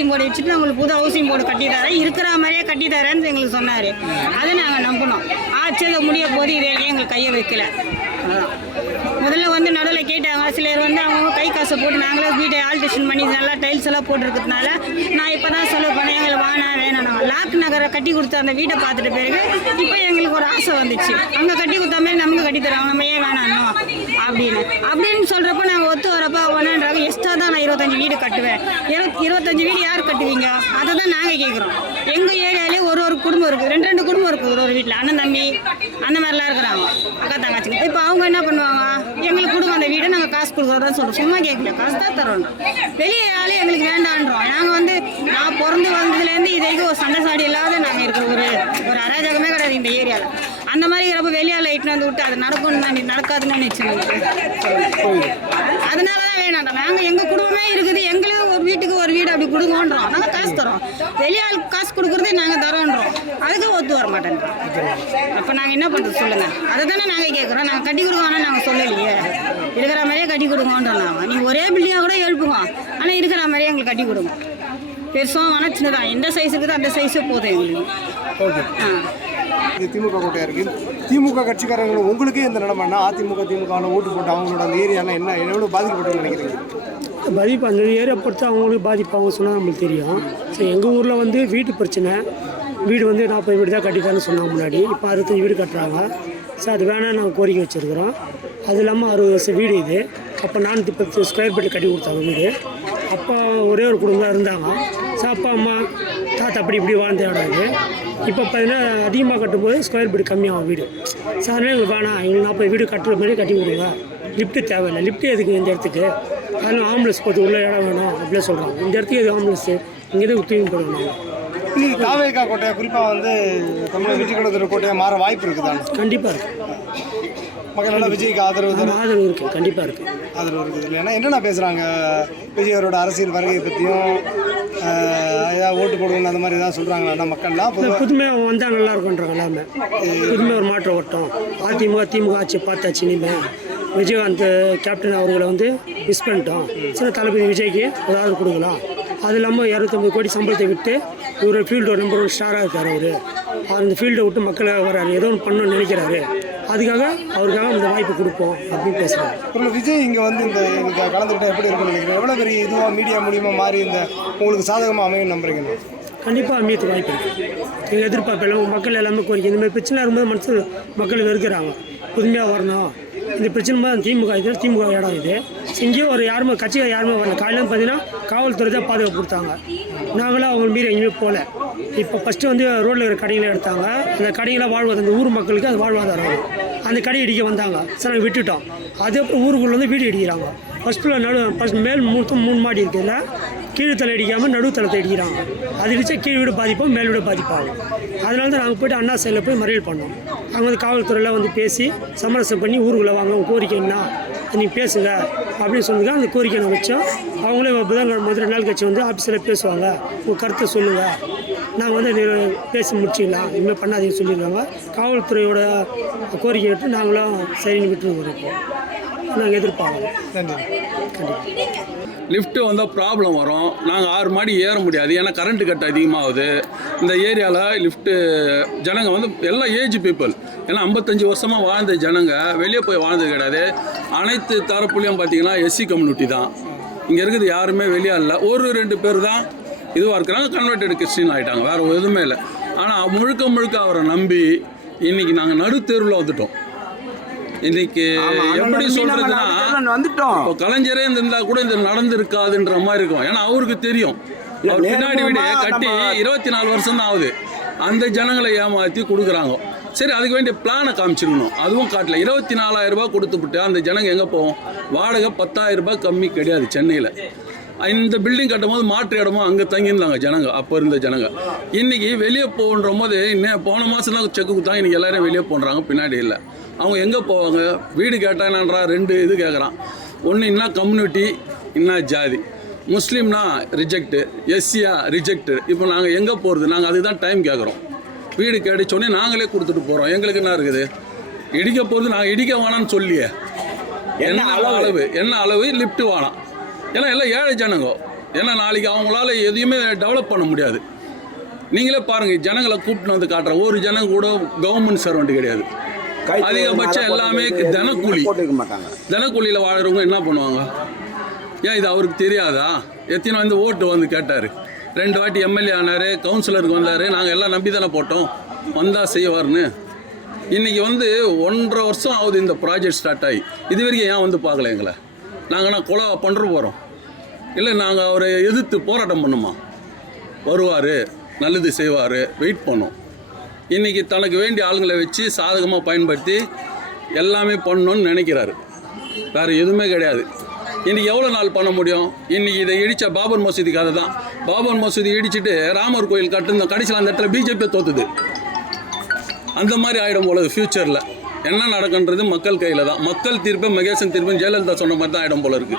Housing board வச்சுட்டு உங்களுக்கு புது ஹவுசிங் போர்டு கட்டி தரேன், இருக்கிற மாதிரியே கட்டி தரேன்னு எங்களுக்கு சொன்னார். அதை நாங்கள் நம்பினோம். ஆச்சு அதை முடிய போது இதே எங்களுக்கு கையை வைக்கல. முதல்ல வந்து நடுவில் கேட்டாங்க. சிலர் வந்து அவங்க கை காசை போட்டு நாங்களே வீட்டை ஆல்ட்ரேஷன் பண்ணி நல்லா டைல்ஸ் எல்லாம் போட்டுருக்கிறதுனால நான் இப்போ தான் சொல்ல போனேன், எங்களுக்கு வேணாம் லாக் நகரை கட்டி கொடுத்த அந்த வீட்டை பார்த்துட்டு பிறகு இப்போ எங்களுக்கு ஒரு ஆசை வந்துச்சு, அங்கே கட்டி கொடுத்த மாதிரி நமக்கு கட்டி தராங்க, நம்ம ஏன் வேணாம் அப்படின்னு சொல்கிறப்ப நாங்கள் ஒத்து வரப்போ வேணான்றாங்க. எக்ஸ்ட்ரா தான் நான் 25 வீடு கட்டுவேன். 25 வீடு யார் கட்டுவீங்க? அதை தான் நாங்கள் கேட்குறோம். எங்கள் ஏரியாலே ஒரு குடும்பம் இருக்குது, 2 குடும்பம் இருக்குது ஒரு வீட்டில், அண்ணன் தம்பி அந்த மாதிரிலாம் இருக்கிறாங்க, அக்கா தங்கச்சி. இப்போ அவங்க என்ன பண்ணுவாங்க, எங்களுக்கு கொடுங்க அந்த வீடை, நாங்கள் காசு கொடுக்குறோன்னு சொல்கிறோம். சும்மா கேட்கல, காசு தான் தரோம். வெளியே ஆளே எங்களுக்கு வேண்டான்றோம். நாங்கள் வந்து நான் பிறந்து வந்ததுலேருந்து இதைக்கு ஒரு சண்டை சாடி இல்லாத நாங்கள் இருக்கிற ஒரு அராஜகமே கிடையாது இந்த ஏரியாவில். அந்த மாதிரி இருக்கிறப்ப வெளியால் லைட்னு வந்து விட்டு அது நடக்காதுன்னு நினச்சிங்க. அதனால தான் வேணாம். நாங்கள் எங்கள் குடும்பமே இருக்குது, எங்களுக்கு ஒரு வீட்டுக்கு ஒரு வீடு அப்படி கொடுங்கன்றோம். நாங்கள் காசு தரோம், வெளியால் காசு கொடுக்குறதே நாங்கள் தரோன்றோம். அதுக்கு ஒத்து வர மாட்டேன். அப்போ நாங்கள் என்ன பண்ணுறது சொல்லுங்கள்? அதை தானே நாங்கள் கேட்குறோம். நாங்கள் கட்டி கொடுக்கணும் நாங்கள் சொல்லலையே, இருக்கிற மாதிரியே கட்டி கொடுங்கன்றோம். நாங்கள் நீங்கள் ஒரே பில்டிங்காக கூட எழுப்புங்க, ஆனால் இருக்கிற மாதிரியே எங்களுக்கு கட்டி கொடுங்க. பெருசும் ஆனால் சின்னதான், எந்த சைஸுக்கு தான் அந்த சைஸே போதும் எங்களுக்கு. ஓகே. இது திமுக கோட்டையாக இருக்குது. திமுக கட்சிக்காரங்களும் உங்களுக்கே இந்த நிலைமைன்னா திமுக ஓட்டு போட்டு அவங்களோட அந்த ஏரியாலாம் எவ்வளோ பாதிக்கப்பட்டோம்னு நினைக்கிறீங்க? பாதிப்பு அந்த ஏரியா பொறுத்து அவங்களுக்கு பாதிப்பு அவங்க சொன்னால் நம்மளுக்கு தெரியும். ஸோ எங்கள் ஊரில் வந்து வீட்டு பிரச்சனை, வீடு வந்து 40 வீடு தான் கட்டிட்டான்னு சொன்னாங்க முன்னாடி. இப்போ 65 வீடு கட்டுறாங்க. ஸோ அது வேணால் நாங்கள் கோரிக்கை வச்சுருக்கிறோம். அது இல்லாமல் 60 வருஷம் வீடு இது. அப்போ 410 ஸ்கொயர் ஃபீட்டு கட்டி கொடுத்தாங்க வீடு. அப்போ ஒரே ஒரு குடும்பம் தான் இருந்தாங்க. ஸோ அப்பா அம்மா தாத்தா அப்படி இப்படி வாழ்ந்த இடம் இது. இப்போ பார்த்தீங்கன்னா அதிகமாக கட்டும்போது ஸ்கொயர் ஃபீட் கம்மியாகும் வீடு. ஸோ அதனால் எங்களுக்கு வேணாம், எங்களுக்கு 40 வீடு கட்டுற மாதிரி கட்டி கொடுங்க. லிஃப்ட்டு தேவையில்லை, லிஃப்ட்டு எதுக்கு இந்த இடத்துக்கு, அதனால் ஆம்புலன்ஸ் போட்டு உள்ள இடம் வேணும் அப்படியே சொல்கிறாங்க. இந்த இடத்துக்கு எது ஆம்புலன்ஸு இங்கே தான் தூக்கி போடுவாங்க. தாவேகா கோட்டையை குறிப்பாக வந்து தமிழக விஜய் கோட்டையை மாற வாய்ப்பு இருக்குதாங்க? கண்டிப்பாக இருக்குது. மக்கள் விஜய்க்கு ஆதரவு இருக்குது, கண்டிப்பாக இருக்குது. ஆதரவு இருக்குது இல்லைன்னா என்னென்ன பேசுகிறாங்க? விஜய் அவரோட அரசியல் வருகை பற்றியும் ஏதாவது ஓட்டு போடுவோம் அந்த மாதிரி தான் சொல்கிறாங்களா மக்கள்லாம்? புதுமையாக வந்தால் நல்லா இருக்குன்றாங்க எல்லாமே. புதுமையாக ஒரு மாற்றம் ஓட்டம். திமுக ஆட்சி பார்த்தாச்சு. இனிமேல் விஜயகாந்த் கேப்டன் அவர்களை வந்து மிஸ் பண்ணிட்டோம். சின்ன தளபதி விஜய்க்கு ஏதாவது கொடுக்கலாம். அது இல்லாமல் 250 கோடி சம்பளத்தை விட்டு இவர் ஃபீல்டோட நம்பர் 1 ஸ்டாராக இருக்கார். அவர் அந்த ஃபீல்டை விட்டு மக்களை வராரு, ஏதோ ஒன்று பண்ணணும்னு நினைக்கிறாரு. அதுக்காக அவருக்காக இந்த வாய்ப்பு கொடுப்போம் அப்படின்னு பேசுகிறாங்க. அப்புறம் விஜய் இங்கே வந்து இந்த கலந்துக்கிட்டால் எப்படி இருக்குன்னு நினைக்கிறேன்? எவ்வளோ பெரிய இதுவாக மீடியா மூலியமாக மாறி இந்த உங்களுக்கு சாதகமாக அமையும் நம்புறீங்க? கண்டிப்பாக அமையத்துக்கு வாய்ப்பு இருக்குது. எங்கள் எதிர்பார்ப்பெல்லாம் மக்கள் எல்லாமே கோரிக்கை. இந்தமாதிரி பிரச்சனை இருக்கும்போது மக்கள் வெறுக்கிறாங்க. புதுமையாக வரணும். இந்த பிரச்சனை திமுக இது, திமுக இடம் இது. இங்கேயும் ஒரு யாருமே கட்சிகள் யாருமே வரல. காலையில் பார்த்தீங்கன்னா காவல்துறை தான் பாதுகாப்பு கொடுத்தாங்க. நாங்களும் அவங்க மீறி எங்கேயுமே போகல. இப்போ ஃபஸ்ட்டு வந்து ரோட்டில் இருக்கிற கடைகளை எடுத்தாங்க. அந்த கடைகளை வாழ்வாதாரம், அந்த ஊர் மக்களுக்கு அது வாழ்வாதாரம். அந்த கடை இடிக்க வந்தாங்க. சரி நாங்கள் விட்டுட்டோம். அதுக்கப்புறம் ஊருக்குள்ளே வந்து வீடு இடிக்கிறாங்க. ஃபஸ்ட்டு மேல் 3 மாடி இருக்குதுல்ல, கீழே தலை அடிக்காமல் நடுவு தளத்தை அடிக்கிறாங்க. அது அடித்தா கீழ் வீடு பாதிப்போம், மேல் வீடு பாதிப்பாகும். அதனால தான் நாங்கள் போய்ட்டு அண்ணா சைடில் போய் மறியல் பண்ணோம். அவங்க வந்து காவல்துறையில் வந்து பேசி சமரசம் பண்ணி ஊருக்குள்ளே வாங்க, உங்கள் கோரிக்கை என்ன நீங்கள் பேசுங்க அப்படின்னு சொல்லுங்க. அந்த கோரிக்கை நான் வச்சோம். அவங்களே புதன்கிழமை 2 நாள் கட்சி வந்து ஆஃபீஸில் பேசுவாங்க, உங்கள் கருத்தை சொல்லுங்கள், நாங்கள் வந்து பேசி முடிச்சிடலாம், இனிமேல் பண்ணாதீங்கன்னு சொல்லியிருக்காங்க. காவல்துறையோட கோரிக்கை விட்டு நாங்களும் சரின்னு விட்டுருக்கோம். நாங்கள் எதிர்பார்க்கலாம். கண்டிப்பாக லிஃப்ட்டு வந்தால் ப்ராப்ளம் வரும். நாங்கள் 6 மாடி ஏற முடியாது, ஏன்னா கரண்ட்டு கட் அதிகமாகுது. இந்த ஏரியாவில் லிஃப்ட்டு ஜனங்க வந்து எல்லாம் ஏஜ் பீப்புள், ஏன்னா 55 வருஷமாக வாழ்ந்த ஜனங்க வெளியே போய் வாழ்ந்தது கிடையாது. அனைத்து தரப்புலையும் பார்த்தீங்கன்னா எஸ்சி கம்யூனிட்டி தான் இங்கே இருக்குது. யாருமே வெளியே இல்லை, 1-2 பேர் தான் இதுவாக இருக்கிறாங்க. கன்வெர்டட் கிறிஸ்டின் ஆகிட்டாங்க, வேறு எதுவுமே இல்லை. ஆனால் முழுக்க அவரை நம்பி இன்றைக்கி நாங்கள் நடுத்தேர்வில் வந்துட்டோம். இன்னைக்கு எப்படி சொல்றதுன்னா, இப்போ கலைஞரே இருந்தா கூட இது நடந்திருக்காதுன்ற மாதிரி இருக்கும். ஏன்னா அவருக்கு தெரியும், அவர் பின்னாடி வீடு கட்டி 24 வருஷம் தான் ஆகுது. அந்த ஜனங்களை ஏமாற்றி கொடுக்குறாங்க. சரி, அதுக்கு வேண்டிய பிளானை காமிச்சிருக்கணும், அதுவும் காட்டல. 24,000 ரூபாய் கொடுத்துவிட்டு அந்த ஜனங்க எங்கே போவோம்? வாடகை 10,000 ரூபாய் கம்மி கிடையாது சென்னையில். இந்த பில்டிங் கட்டும் போது மாற்று இடமோ அங்கே தங்கியிருந்தாங்க ஜனங்க, அப்போ இருந்த ஜனங்க. இன்றைக்கி வெளியே போகின்ற போது இன்னும் போன மாதம் தான் செக்கு கொடுத்தாங்க, இன்றைக்கி எல்லோரும் வெளியே போடுறாங்க, பின்னாடி இல்லை. அவங்க எங்கே போவாங்க? வீடு கேட்டானன்றா 2 இது கேட்குறான். ஒன்று என்ன கம்யூனிட்டி, என்ன ஜாதி. முஸ்லீம்னா ரிஜெக்டு, எஸ்சியா ரிஜெக்டு. இப்போ நாங்கள் எங்கே போகிறது? நாங்கள் அதுதான் டைம் கேட்குறோம். வீடு கேட்டுச்சோடனே நாங்களே கொடுத்துட்டு போகிறோம். எங்களுக்கு என்ன இருக்குது? இடிக்க போகிறது நாங்கள் இடிக்க வேணான்னு சொல்லியே. என்ன அளவு லிஃப்ட்டு வேணாம். ஏன்னா எல்லாம் ஏழை ஜனங்க. ஏன்னா நாளைக்கு அவங்களால எதையுமே டெவலப் பண்ண முடியாது. நீங்களே பாருங்கள், ஜனங்களை கூப்பிட்டு வந்து காட்டுற ஒரு ஜனங்க கூட கவர்மெண்ட் சர்வெண்ட் கிடையாது. அதிகபட்சம் எல்லாமே தினக்கூலியில் வாழறவங்க என்ன பண்ணுவாங்க? ஏன் இது அவருக்கு தெரியாதா? எத்தனை வந்து ஓட்டு வந்து கேட்டார், 2 வாட்டி எம்எல்ஏ ஆனார், கவுன்சிலருக்கு வந்தார், நாங்கள் எல்லாம் நம்பி தானே போட்டோம், வந்தால் செய்வார்னு. இன்றைக்கி வந்து 1.5 வருஷம் ஆகுது இந்த ப்ராஜெக்ட் ஸ்டார்ட் ஆகி, இது வரைக்கும் ஏன் வந்து பார்க்கல எங்களை? நாங்கள் கொலை பண்ணுற போகிறோம் இல்லை நாங்கள் அவரை எதிர்த்து போராட்டம் பண்ணுமா? வருவார், நல்லது செய்வார், வெயிட் பண்ணோம். இன்றைக்கி தனக்கு வேண்டிய ஆளுங்களை வச்சு சாதகமாக பயன்படுத்தி எல்லாமே பண்ணணும்னு நினைக்கிறாரு. வேறு எதுவுமே கிடையாது. இன்றைக்கி எவ்வளோ நாள் பண்ண முடியும்? இன்றைக்கி இதை இடித்த பாபர் மசூதி கதை தான். பாபர் மசூதி இடிச்சிட்டு ராமர் கோயில் கட்டுன கடைசியில் அந்த இடத்துல பிஜேபி தோற்றுது. அந்த மாதிரி ஆகிடும் போல ஃப்யூச்சரில். என்ன நடக்குன்றது மக்கள் கையில் தான். மக்கள் தீர்ப்பு மகேசன் தீர்ப்புன்னு ஜெயலலிதா சொன்ன மாதிரி தான் ஆகிடும் போல இருக்குது.